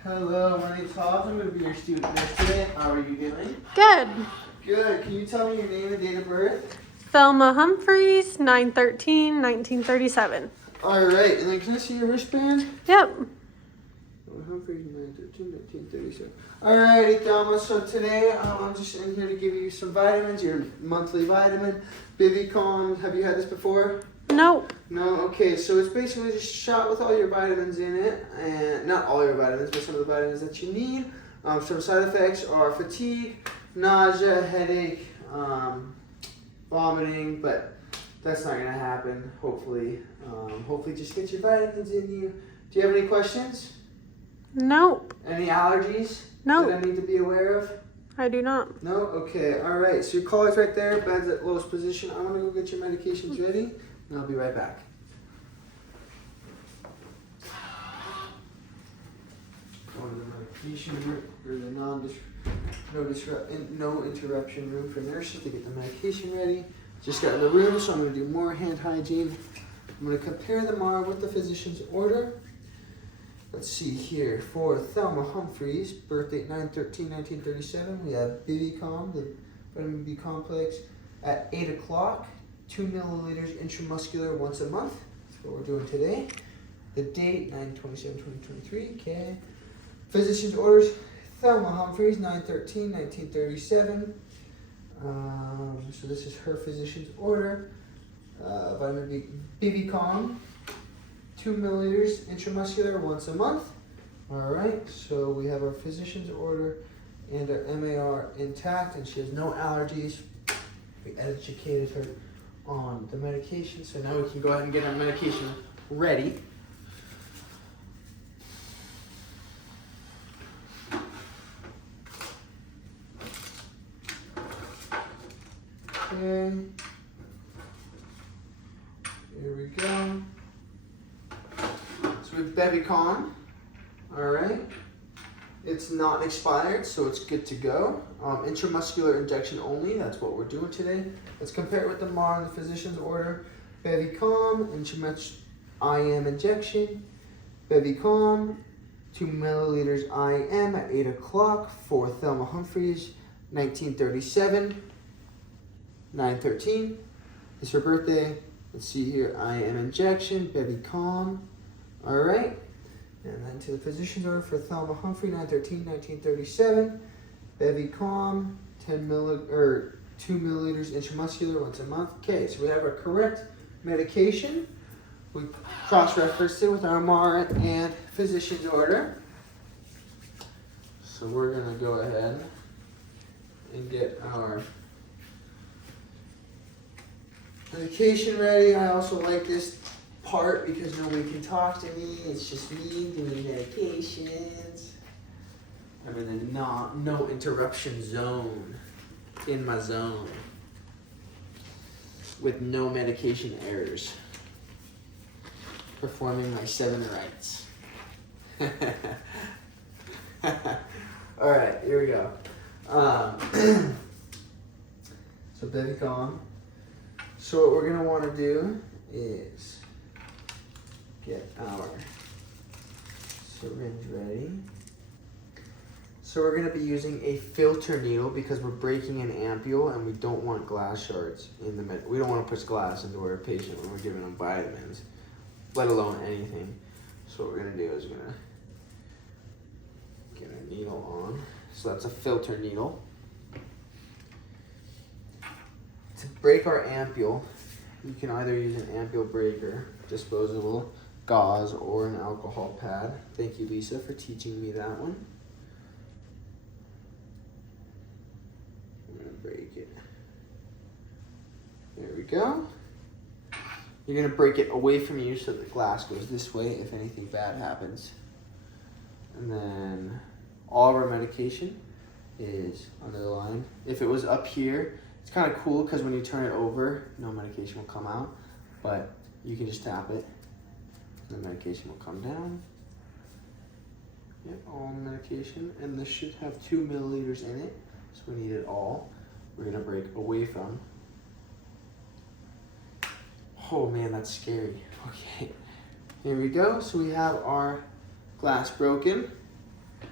Hello, my name's Hobbs. I'm going to be your student nurse today. How are you doing? Good. Good. Can you tell me your name and date of birth? Thelma Humphreys, 9/13/1937. All right. And then can I see your wristband? Yep. Humphreys, 9/13/1937. All righty, Thelma. So today I'm just in here to give you some vitamins, your monthly vitamin, Bivicon. Have you had this before? Nope. No? Okay, so it's basically just a shot with all your vitamins in it, and not all your vitamins, but some of the vitamins that you need. Some side effects are fatigue, nausea, headache, vomiting, but that's not gonna happen, hopefully. Hopefully just get your vitamins in you. Do you have any questions? Nope. Any allergies Nope. that I need to be aware of? I do not. No? Okay, all right. So your collar's right there, bed's at lowest position. I'm gonna go get your medications ready, and I'll be right back. Go to the medication room, or the no interruption room for nurses to get the medication ready. Just got in the room, so I'm gonna do more hand hygiene. I'm gonna compare the MAR with the physician's order. Let's see here, for Thelma Humphreys, birth date 9/13/1937, we have Bivicom, the vitamin B complex, at 8 o'clock, 2 milliliters intramuscular once a month. That's what we're doing today. The date, 9/27/2023, okay. Physician's orders, Thelma Humphreys, 9/13/1937. So this is her physician's order. Vitamin B, Bivicom. 2 milliliters intramuscular once a month. All right, so we have our physician's order and our MAR intact, and she has no allergies. We educated her on the medication, so now we can go ahead and get our medication ready. Okay, here we go. So we have Bevicon, all right. It's not expired, so it's good to go. Intramuscular injection only, that's what we're doing today. Let's compare it with the MAR and the physician's order. Bevicon, intramuscular IM injection. Bevicon, 2 milliliters IM at 8 o'clock for Thelma Humphreys, 1937, 9/13. It's her birthday. Let's see here, IM injection, Bevicon. All right, and then to the physician's order for Thelma Humphrey, 9/13/1937, Bevicom, 2 milliliters intramuscular once a month. Okay, so we have our correct medication. We cross-referenced it with our MAR and physician's order. So we're gonna go ahead and get our medication ready. I also like this part because nobody can talk to me. It's just me doing medications. I'm in a no interruption zone, in my zone, with no medication errors, performing my 7 rights. All right, here we go. So Bevicon. So what we're gonna want to do is get our syringe ready. So we're going to be using a filter needle because we're breaking an ampule and we don't want glass shards in the we don't want to push glass into our patient when we're giving them vitamins, let alone anything. So what we're going to do is we're going to get a needle on. So that's a filter needle. To break our ampule, you can either use an ampule breaker, disposable, gauze, or an alcohol pad. Thank you, Lisa, for teaching me that one. I'm gonna break it. There we go. You're gonna break it away from you so the glass goes this way if anything bad happens. And then all of our medication is under the line. If it was up here, it's kind of cool because when you turn it over, no medication will come out, but you can just tap it. The medication will come down. Yep, all medication, and this should have 2 milliliters in it, so we need it all. We're gonna break away from. Oh man, that's scary. Okay, here we go. So we have our glass broken.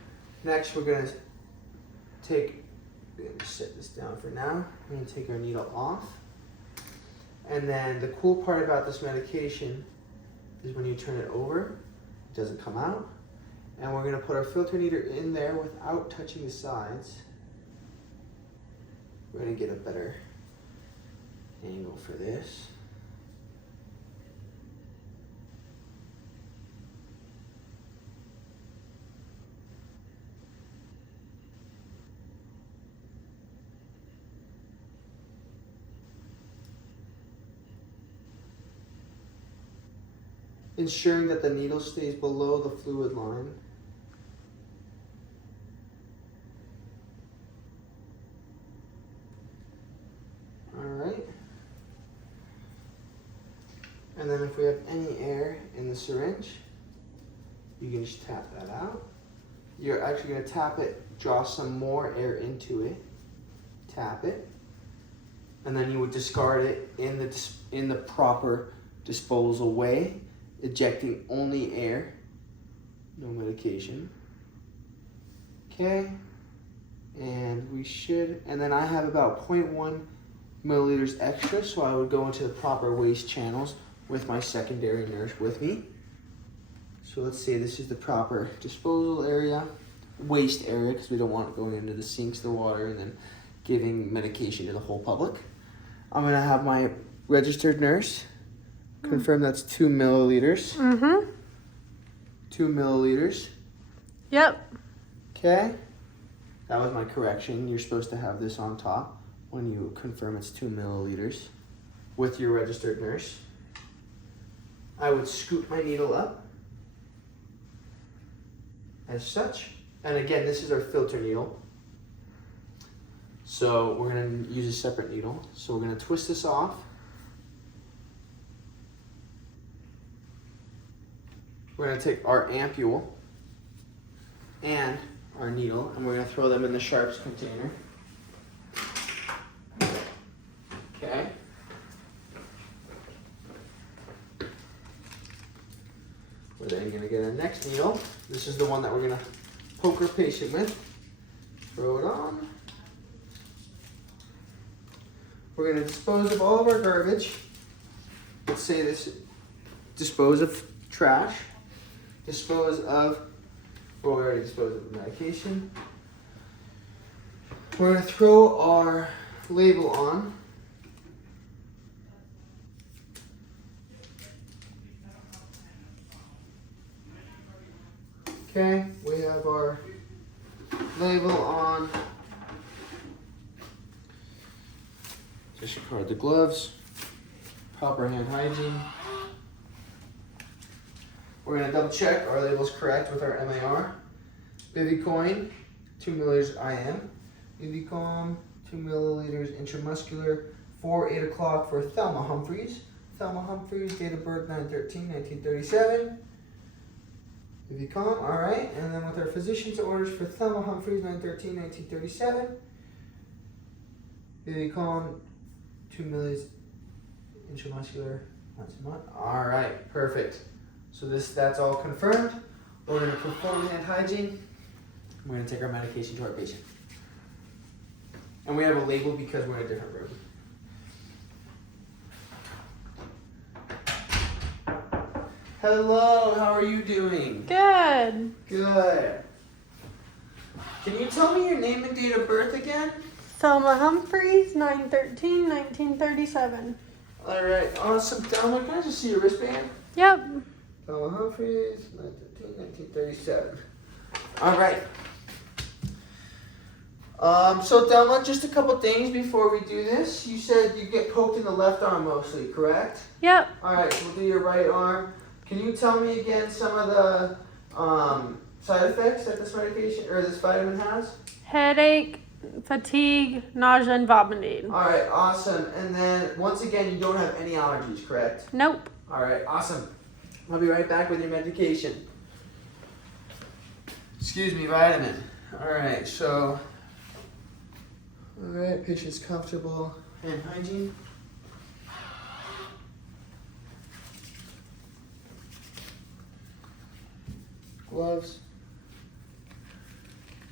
Next, we're gonna set this down for now. We're gonna take our needle off. And then the cool part about this medication is when you turn it over, it doesn't come out. And we're gonna put our filter needle in there without touching the sides. We're gonna get a better angle for this. Ensuring that the needle stays below the fluid line. Alright. And then if we have any air in the syringe, you can just tap that out. You're actually going to tap it, draw some more air into it, tap it, and then you would discard it in the proper disposal way, ejecting only air, no medication. Okay, and we should, and then I have about 0.1 milliliters extra, so I would go into the proper waste channels with my secondary nurse with me. So let's say this is the proper disposal area, waste area, because we don't want it going into the sinks, the water, and then giving medication to the whole public. I'm gonna have my registered nurse confirm that's 2 milliliters. 2 milliliters. Yep. Okay. That was my correction. You're supposed to have this on top when you confirm it's 2 milliliters with your registered nurse. I would scoop my needle up as such. And again, this is our filter needle. So we're going to use a separate needle. So we're going to twist this off. We're going to take our ampule and our needle, and we're going to throw them in the sharps container. Okay. We're then going to get our next needle. This is the one that we're going to poke our patient with. Throw it on. We're going to dispose of all of our garbage. Let's say this, dispose of trash. Dispose of, well, we already disposed of the medication. We're going to throw our label on. Okay, we have our label on. Discard the gloves. Proper hand hygiene. We're going to double check our label's correct with our MAR. Bivicoin, 2 milliliters IM. Bivicom, 2 milliliters intramuscular, 8 o'clock for Thelma Humphreys. Thelma Humphreys, date of birth 9/13/1937. Bivicom, alright. And then with our physician's orders for Thelma Humphreys, 9/13/1937. Bivicom, 2 milliliters intramuscular once a month. Alright, perfect. So that's all confirmed. We're going to perform hand hygiene. We're going to take our medication to our patient. And we have a label because we're in a different room. Hello, how are you doing? Good. Good. Can you tell me your name and date of birth again? Thelma Humphreys, 9/13/1937. All right, awesome. Thelma, can I just see your wristband? Yep. Thelma Humphreys, 9/13/1937. All right. So Thelma, just a couple things before we do this. You said you get poked in the left arm mostly, correct? Yep. All right, so we'll do your right arm. Can you tell me again some of the side effects that this medication or this vitamin has? Headache, fatigue, nausea, and vomiting. All right, awesome. And then once again, you don't have any allergies, correct? Nope. All right, awesome. I'll be right back with your medication. Excuse me, vitamin. All right, so, all right, patient's comfortable. Hand hygiene. Gloves.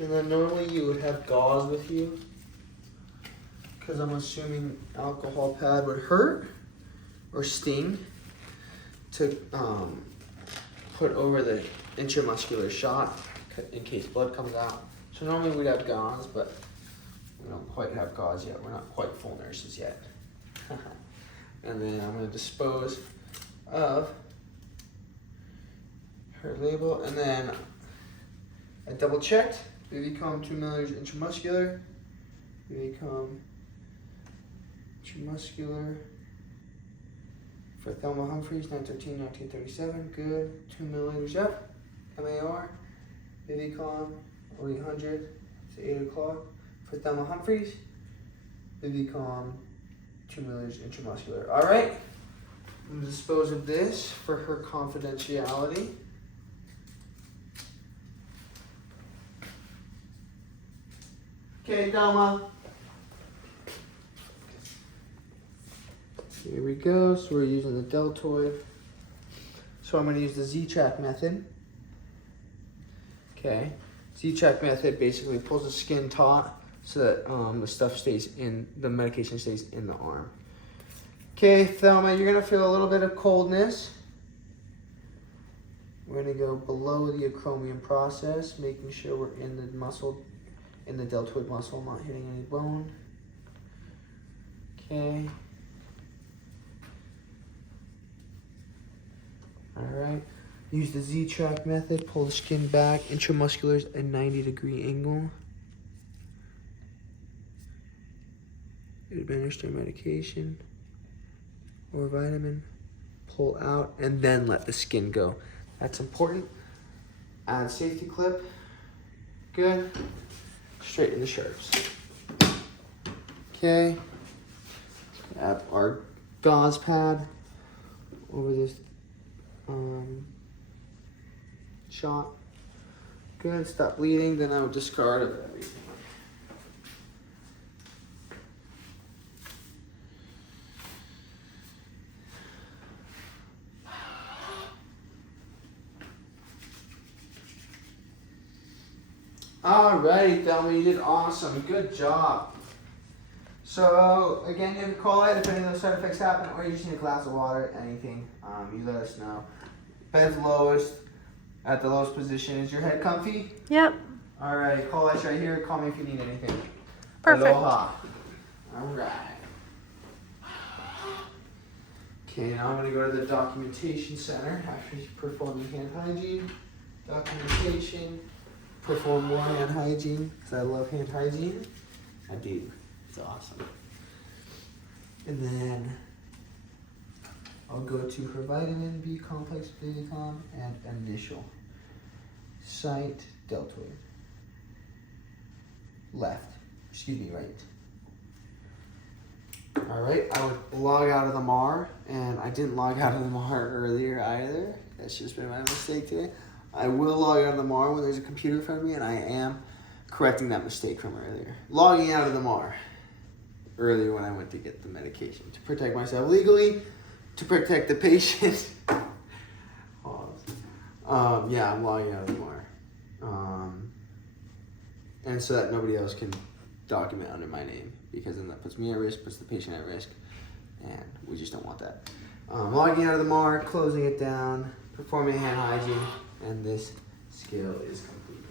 And then normally you would have gauze with you, because I'm assuming alcohol pad would hurt or sting to put over the intramuscular shot in case blood comes out. So normally we'd have gauze, but we don't quite have gauze yet. We're not quite full nurses yet. And then I'm going to dispose of her label, and then I double checked. Vivicom 2 milliliters intramuscular. Vivicom intramuscular for Thelma Humphreys, 9/13/1937. Good. 2 milliliters. Yep. MAR. Vivicom 0800. It's 8 o'clock for Thelma Humphreys. Vivicom 2 milliliters intramuscular. All right. I'm gonna dispose of this for her confidentiality. Okay, Thelma. Here we go. So we're using the deltoid. So I'm going to use the Z-track method. Okay. Z-track method basically pulls the skin taut so that the medication stays in the arm. Okay, Thelma, you're going to feel a little bit of coldness. We're going to go below the acromion process, making sure we're in the muscle, in the deltoid muscle, not hitting any bone. Okay. Alright. Use the Z-track method, pull the skin back, intramusculars at 90-degree angle. Administer medication or vitamin, pull out, and then let the skin go. That's important. Add safety clip. Good. Straighten the sharps. Okay. Add our gauze pad over this shot. Good. Stop bleeding. Then I would discard of everything. Alrighty, Thelma, you did awesome. Good job. So, again, you have a call out if any of those side effects happen, or you just need a glass of water, anything, you let us know. Bed's lowest, at the lowest position. Is your head comfy? Yep. Alright, call us right here. Call me if you need anything. Perfect. Aloha. Alright. Okay, now I'm going to go to the documentation center after performing hand hygiene. Documentation. Perform more hand hygiene, because I love hand hygiene. I do. It's awesome. And then I'll go to her vitamin B complex, Vivicom, and initial. Site, deltoid. Left. Excuse me, right. Alright, I would log out of the MAR, and I didn't log out of the MAR earlier either. That's just been my mistake today. I will log out of the MAR when there's a computer in front of me, and I am correcting that mistake from earlier. Logging out of the MAR earlier when I went to get the medication to protect myself legally, to protect the patient. Yeah, I'm logging out of the MAR. And so that nobody else can document under my name, because then that puts me at risk, puts the patient at risk, and we just don't want that. Logging out of the MAR, closing it down, performing hand hygiene, and this skill is complete.